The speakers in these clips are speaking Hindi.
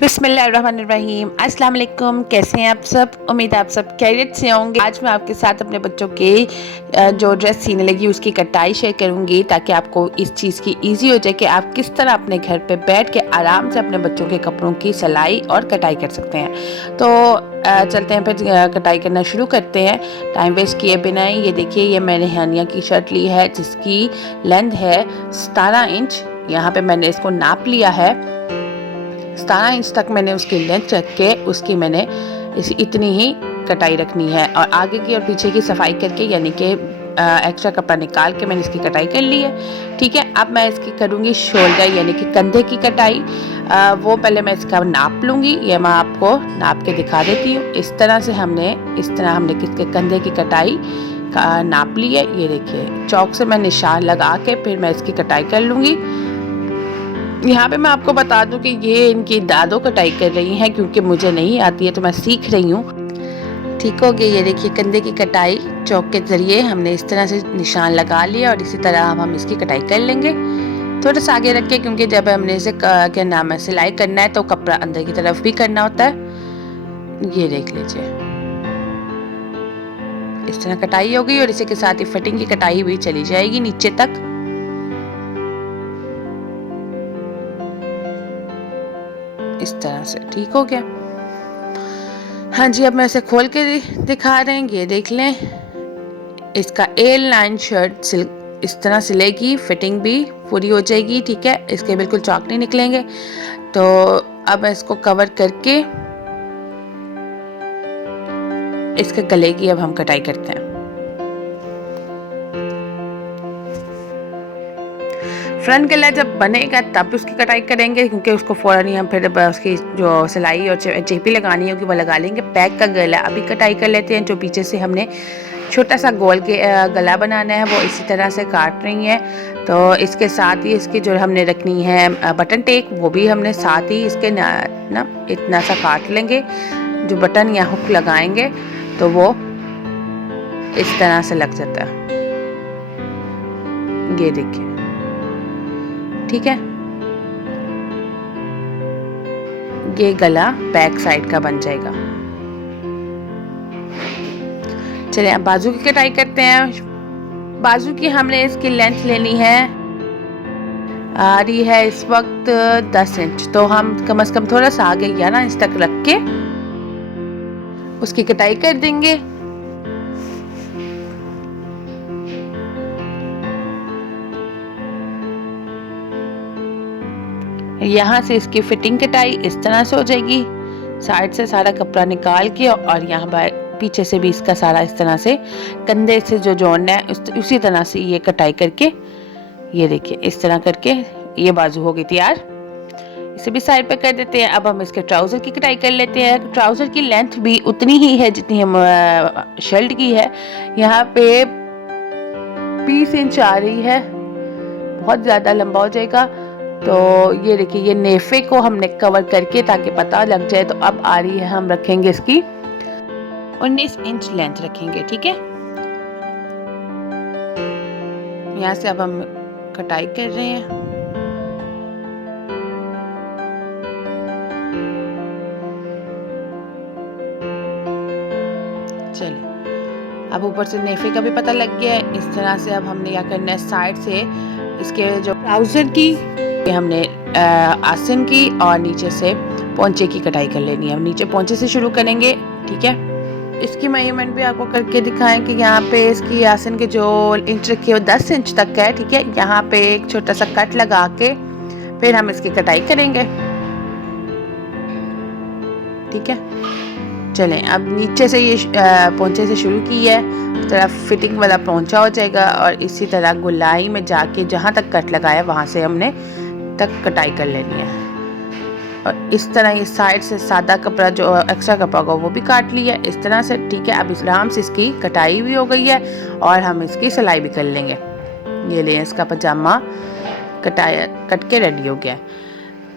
बिस्मिल्लाहिर्रहमानिर्रहीम। अस्सलाम वालेकुम। कैसे हैं आप सब? उम्मीद है आप सब खैरियत से होंगे। आज मैं आपके साथ अपने बच्चों के जो ड्रेस सीने लगी उसकी कटाई शेयर करूंगी, ताकि आपको इस चीज़ की इजी हो जाए कि आप किस तरह अपने घर पे बैठ के आराम से अपने बच्चों के कपड़ों की सिलाई और कटाई कर सकते हैं। तो चलते हैं, फिर कटाई करना शुरू करते हैं टाइम वेस्ट किए बिना ही। ये देखिए, ये मैंने हानिया की शर्ट ली है जिसकी लेंथ है 17 इंच। यहाँ पे मैंने इसको नाप लिया है। 17 इंच तक मैंने उसकी लेंथ रख के उसकी मैंने इतनी ही कटाई रखनी है, और आगे की और पीछे की सफाई करके यानी कि एक्स्ट्रा कपड़ा निकाल के मैंने इसकी कटाई कर ली है। ठीक है, अब मैं इसकी करूँगी शोल्डर यानी कि कंधे की कटाई। वो पहले मैं इसका नाप लूँगी, ये मैं आपको नाप के दिखा देती हूँ। इस तरह हमने किसके कंधे की कटाई का नाप ली है। ये देखिए, चौक से मैं निशान लगा के फिर मैं इसकी कटाई कर लूँगी। यहाँ पे मैं आपको बता दूं कि ये इनकी दादो कटाई कर रही हैं, क्योंकि मुझे नहीं आती है तो मैं सीख रही हूँ। ठीक हो गया। ये देखिए, कंधे की कटाई चौक के जरिए हमने इस तरह से निशान लगा लिया, और इसी तरह हम इसकी कटाई कर लेंगे। थोड़ा सा आगे रख के, क्योंकि जब हमने इसे क्या नाम है सिलाई करना है तो कपड़ा अंदर की तरफ भी करना होता है। ये देख लीजिए, इस तरह कटाई हो गई, और इसी के साथ ही फिटिंग की कटाई भी चली जाएगी नीचे तक। इस तरह से ठीक हो गया। हाँ जी, अब मैं इसे खोल के दिखा रहे हैं। ये देख लें, इसका A9 शर्ट इस तरह सिलेगी, फिटिंग भी पूरी हो जाएगी। ठीक है, इसके बिल्कुल चौक नहीं निकलेंगे। तो अब मैं इसको कवर करके इसके गले की अब हम कटाई करते हैं। फ्रंट गला जब बनेगा तब उसकी कटाई करेंगे, क्योंकि उसको फ़ौरन ही हम फिर उसकी जो सिलाई और चेपी लगानी होगी वो लगा लेंगे। बैक का गला अभी कटाई कर लेते हैं। जो पीछे से हमने छोटा सा गोल के गला बनाना है वो इसी तरह से काट रही हैं। तो इसके साथ ही इसकी जो हमने रखनी है बटन टेक, वो भी हमने साथ ही इसके ना इतना सा काट लेंगे। जो बटन या हुक लगाएंगे तो वो इस तरह से लग जाता है। ये देखिए, ठीक है, ये गला बैक साइड का बन जाएगा। चलिए अब बाजू की कटाई करते हैं। बाजू की हमने इसकी लेंथ लेनी है, आ रही है इस वक्त 10 इंच। तो हम कम से कम थोड़ा सा आगे 11 इंच तक रख के उसकी कटाई कर देंगे। यहाँ से इसकी फिटिंग कटाई इस तरह से हो जाएगी, साइड से सारा कपड़ा निकाल के, और यहाँ पीछे से भी इसका सारा इस तरह से कंधे से जो जोड़ना है उसी तरह से ये कटाई करके, ये देखिए इस तरह करके ये बाजू हो गई तैयार। इसे भी साइड पे कर देते हैं। अब हम इसके ट्राउज़र की कटाई कर लेते हैं। ट्राउज़र की लेंथ भी उतनी ही है जितनी हम शर्ट की है। यहाँ पे 20 इंच आ रही है, बहुत ज़्यादा लंबा हो जाएगा। तो ये देखिए, ये नेफे को हमने कवर करके ताकि पता लग जाए। तो अब आ रही है, हम रखेंगे इसकी 19 इंच लेंथ रखेंगे। ठीक है, यहाँ से अब हम कटाई कर रहे हैं। चलिए, अब ऊपर से नेफे का भी पता लग गया है। इस तरह से अब हमने क्या करना है, साइड से इसके जो ट्राउज़र की हमने आसन की और नीचे से पोंचे की कटाई कर लेनी है। हम नीचे पोंचे से शुरू करेंगे। ठीक है, इसकी मेजरमेंट भी आपको करके दिखाएं कि यहाँ पे इसकी आसन के जो इंच रखी है वो 10 इंच तक है। ठीक है, यहाँ पे एक छोटा सा कट लगा के फिर हम इसकी कटाई करेंगे। ठीक है, चलें, अब नीचे से ये पोंचे से शुरू की है, तो तरह फिटिंग वाला पोंचा हो जाएगा, और इसी तरह गुलाई में जाके जहाँ तक कट लगाया वहाँ से हमने तक कटाई कर लेनी है। और इस तरह ये साइड से सादा कपड़ा जो एक्स्ट्रा कपड़ा होगा वो भी काट लिया इस तरह से। ठीक है, अब आराम से इसकी कटाई भी हो गई है और हम इसकी सिलाई भी कर लेंगे। ये ले, इसका पजामा कट के रेडी हो गया है।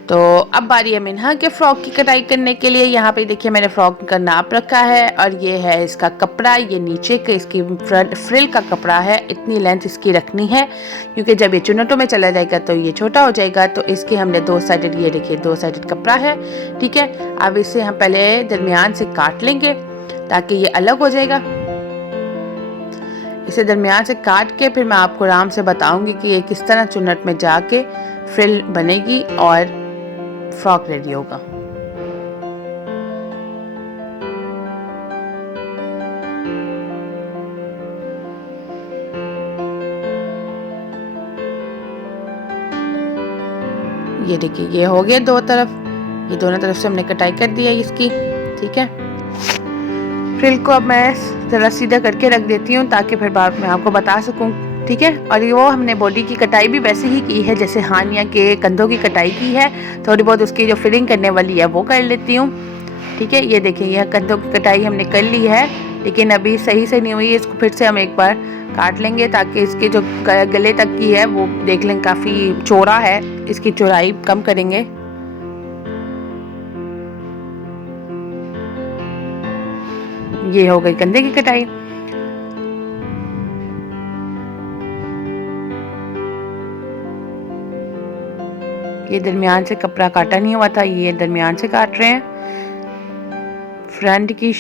तो अब बारी है मिन्हा के फ्रॉक की कटाई करने के लिए। यहाँ पे देखिए मैंने फ्रॉक का नाप रखा है और ये है इसका कपड़ा, ये नीचे के इसकी फ्रंट फ्रिल का कपड़ा है। इतनी लेंथ इसकी रखनी है क्योंकि जब ये चुन्नटों में चला जाएगा तो ये छोटा हो जाएगा। तो इसके हमने 2 साइडेड, ये देखिए 2 साइडेड कपड़ा है, ठीक है। अब इसे हम पहले दरमियान से काट लेंगे ताकि ये अलग हो जाएगा। इसे दरमियान से काट के फिर मैं आपको आराम से बताऊंगी कि ये किस तरह चुन्नट में जाके फ्रिल बनेगी और फ्रॉक रेडी होगा। ये देखिए ये हो गया 2 तरफ, ये दोनों तरफ से हमने कटाई कर दी है इसकी, ठीक है। फ्रिल को अब मैं जरा सीधा करके रख देती हूँ ताकि फिर बाद में आपको बता सकूँ, ठीक है। और ये वो हमने बॉडी की कटाई भी वैसे ही की है जैसे हानिया के कंधों की कटाई की है। थोड़ी बहुत उसकी जो फिलिंग करने वाली है वो कर लेती हूँ, ठीक है। ये देखिए यह कंधों की कटाई हमने कर ली है, लेकिन अभी सही से नहीं हुई है। इसको फिर से हम एक बार काट लेंगे ताकि इसके जो गले तक की है वो देख लें, काफ़ी चौड़ा है, इसकी चौड़ाई कम करेंगे। ये हो गई कंधे की कटाई। ये दरमियान से कपड़ा काटा नहीं हुआ था, ये दरमियान से काट रहे हैं। फ्रंट की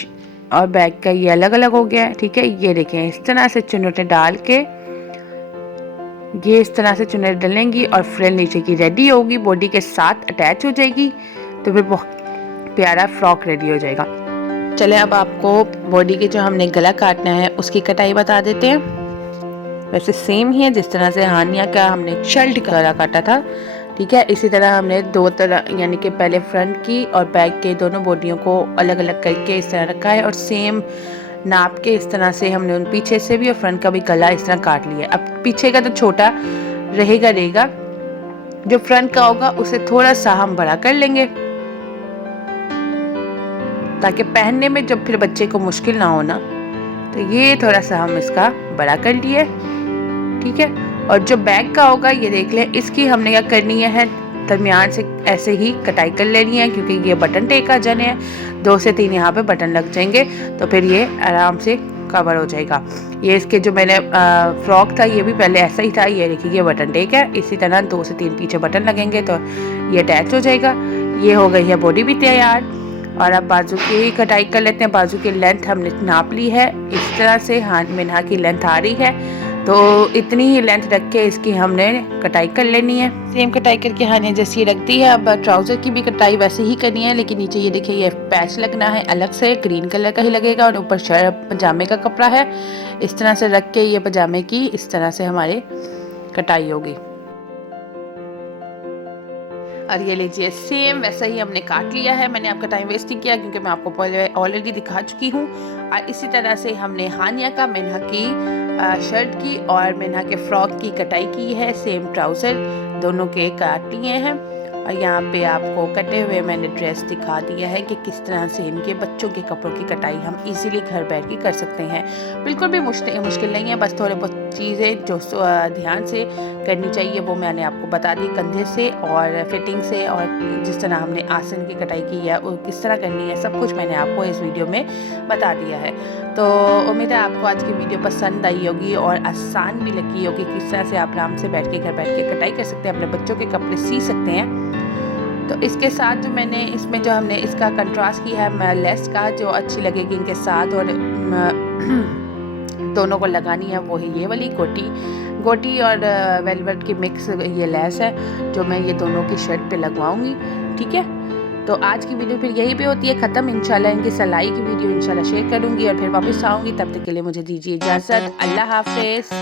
और बैक का ये अलग अलग हो गया है, ठीक है। ये देखें इस तरह से चुन्नटें डाल के, ये इस तरह से चुन्नटें डलेंगी और फ्रिल नीचे की रेडी होगी, बॉडी के साथ अटैच हो जाएगी, तो फिर बहुत प्यारा फ्रॉक रेडी हो जाएगा। चले अब आपको बॉडी के जो हमने गला काटना है उसकी कटाई बता देते हैं। वैसे सेम ही है जिस तरह से हानिया का हमने शर्ट का गला काटा था, ठीक है। इसी तरह हमने 2 तरह यानी कि पहले फ्रंट की और बैक के दोनों बॉडियों को अलग अलग करके इस तरह रखा है और सेम नाप के इस तरह से हमने उन पीछे से भी और फ्रंट का भी गला इस तरह काट लिया। अब पीछे का तो छोटा रहेगा, जो फ्रंट का होगा उसे थोड़ा सा हम बड़ा कर लेंगे ताकि पहनने में जब फिर बच्चे को मुश्किल ना हो ना। तो ये थोड़ा सा हम इसका बड़ा कर लिए, ठीक है। और जो बैक का होगा ये देख लें, इसकी हमने क्या करनी है, दरमियान से ऐसे ही कटाई कर लेनी है क्योंकि ये बटन टेका जने है, 2 से 3 यहाँ पे बटन लग जाएंगे तो फिर ये आराम से कवर हो जाएगा। ये इसके जो मैंने फ्रॉक था ये भी पहले ऐसा ही था, ये देखिए ये बटन टेक है, इसी तरह 2 से 3 पीछे बटन लगेंगे तो ये अटैच हो जाएगा। ये हो गई है बॉडी भी तैयार। और अब बाजू की कटाई कर लेते हैं। बाजू की लेंथ हमने नाप ली है, इस तरह से मिन्हा की लेंथ आ रही है, तो इतनी ही लेंथ रख के इसकी हमने कटाई कर लेनी है। सेम कटाई करके हानिया जैसी रख दी है। अब ट्राउज़र की भी कटाई वैसे ही करनी है, लेकिन नीचे ये देखिए ये पैच लगना है अलग से, ग्रीन कलर का ही लगेगा और ऊपर पजामे का कपड़ा है। इस तरह से रख के ये पजामे की इस तरह से हमारी कटाई होगी। और ये लीजिए सेम वैसा ही हमने काट लिया है। मैंने आपका टाइम वेस्ट नहीं किया क्योंकि मैं आपको पहले ऑलरेडी दिखा चुकी हूँ। और इसी तरह से हमने हानिया का मिन्हा की शर्ट की और मिन्हा के फ्रॉक की कटाई की है। सेम ट्राउज़र दोनों के काट लिए हैं। और यहाँ पे आपको कटे हुए मैंने ड्रेस दिखा दिया है कि किस तरह से इनके बच्चों के कपड़ों की कटाई हम इजीली घर बैठ के कर सकते हैं। बिल्कुल भी मुश्किल नहीं है, बस थोड़े बहुत चीज़ें जो ध्यान से करनी चाहिए वो मैंने आपको बता दी, कंधे से और फिटिंग से, और जिस तरह हमने आसन की कटाई की है वो किस तरह करनी है, सब कुछ मैंने आपको इस वीडियो में बता दिया है। तो उम्मीद है आपको आज की वीडियो पसंद आई होगी और आसान भी लगी होगी, किस तरह से आप आराम से बैठ के घर बैठ के कटाई कर सकते हैं, अपने बच्चों के कपड़े सी सकते हैं। तो इसके साथ जो मैंने इसमें जो हमने इसका कंट्रास्ट किया है लेस का, जो अच्छी लगेगी इनके साथ और दोनों को लगानी है वो है ये वाली गोटी और वेलवेट की मिक्स ये लेस है जो मैं ये दोनों की शर्ट पे लगवाऊंगी, ठीक है। तो आज की वीडियो फिर यहीं पे होती है ख़त्म। इंशाल्लाह इनकी सिलाई की वीडियो इंशाल्लाह शेयर करूंगी और फिर वापस आऊँगी। तब तक के लिए मुझे दीजिए इजाज़त। अल्लाह हाफिज़।